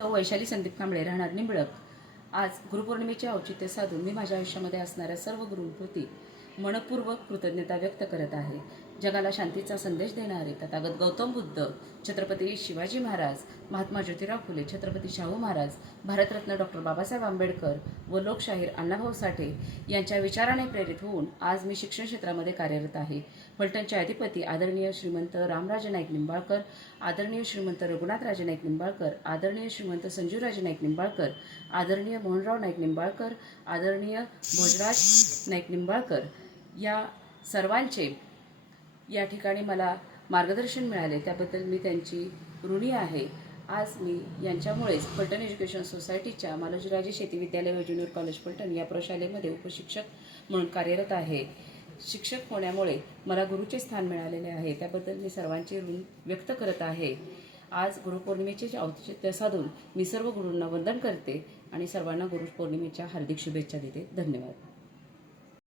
वैशाली संदीप कांबळे, राहणार निंबळक. आज गुरुपौर्णिमेचे औचित्य साधून मी माझ्या आयुष्यामध्ये असणाऱ्या सर्व गुरूंप्रती मनपूर्वक कृतज्ञता व्यक्त करत आहे. जगाला शांतीचा संदेश देणारे तथागत गौतम बुद्ध, छत्रपती शिवाजी महाराज, महात्मा ज्योतिराव फुले, छत्रपती शाहू महाराज, भारतरत्न डॉक्टर बाबासाहेब आंबेडकर व लोकशाहीर अण्णाभाऊ साठे यांच्या विचाराने प्रेरित होऊन आज मी शिक्षण क्षेत्रामध्ये कार्यरत आहे. फलटणचे अधिपती आदरणीय श्रीमंत रामराजे नाईक निंबाळकर, आदरणीय श्रीमंत रघुनाथराजे नाईक निंबाळकर, आदरणीय श्रीमंत संजीवराजे नाईक निंबाळकर, आदरणीय मोहनराव नाईक निंबाळकर, आदरणीय भोजराज नाईक निंबाळकर या सर्वांचे या ठिकाणी मला मार्गदर्शन मिळाले, त्याबद्दल मी त्यांची ऋणी आहे. आज मी यांच्यामुळेच फलटण एज्युकेशन सोसायटीच्या मालोजीराजे शेती विद्यालय व ज्युनियर कॉलेज फलटण या प्रशालेमध्ये उपशिक्षक म्हणून कार्यरत आहे. शिक्षक होण्यामुळे मला गुरुचे स्थान मिळालेले आहे, त्याबद्दल मी सर्वांचे ऋण व्यक्त करत आहे. आज गुरुपौर्णिमेचे औचित्य साधून मी सर्व गुरूंना वंदन करते आणि सर्वांना गुरुपौर्णिमेच्या हार्दिक शुभेच्छा देते. धन्यवाद.